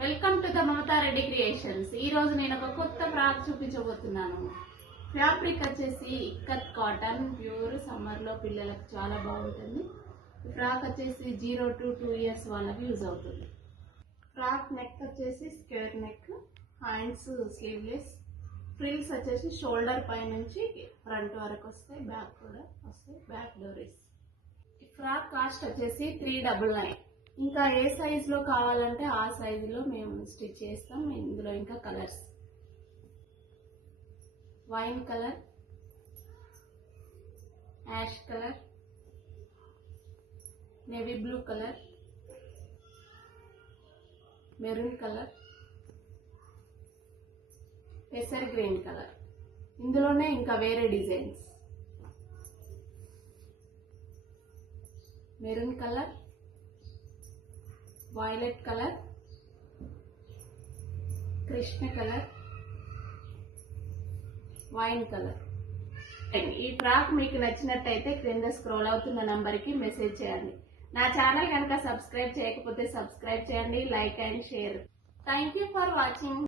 Welcome to the Mamata Reddy creations. ఈ రోజు నేను ఒక కొత్త ఫ్రాక్ చూపించబోతున్నాను. ఫ్యాబ్రిక్ వచ్చేసి ఇక్కత్ కాటన్, ప్యూర్. సమ్మర్ లో పిల్లలకు చాలా బాగుంటుంది. ఈ ఫ్రాక్ వచ్చేసి 0 to 2 years వాళ్ళకి యూజ్ అవుతుంది. ఫ్రాక్ నెక్ వచ్చేసి square neck, hands sleeveless, frills వచ్చేసి షోల్డర్ పై నుంచి ఫ్రంట్ వరకు వస్తాయి, బ్యాక్ కూడా వస్తాయి, బ్యాక్ డోరీస్. ఈ ఫ్రాక్ కాస్ట్ వచ్చేసి 399. ఇంకా ఏ సైజ్ లో కావాలంటే ఆ సైజులో మేము స్టిచ్ చేస్తాం. ఇందులో ఇంకా colours wine colour, ash colour, navy blue colour, maroon colour, పెసర్ గ్రీన్ కలర్. ఇందులోనే ఇంకా వేరే designs maroon colour, violet colour, కృష్ణ కలర్, వైన్ కలర్. ఈ ఫ్రాక్ మీకు నచ్చినట్టయితే క్రింద స్క్రోల్ అవుతున్న నంబర్కి మెసేజ్ చేయండి. నా ఛానల్ కనుక సబ్స్క్రైబ్ చేయకపోతే సబ్స్క్రైబ్ చేయండి, like and share. Thank you for watching.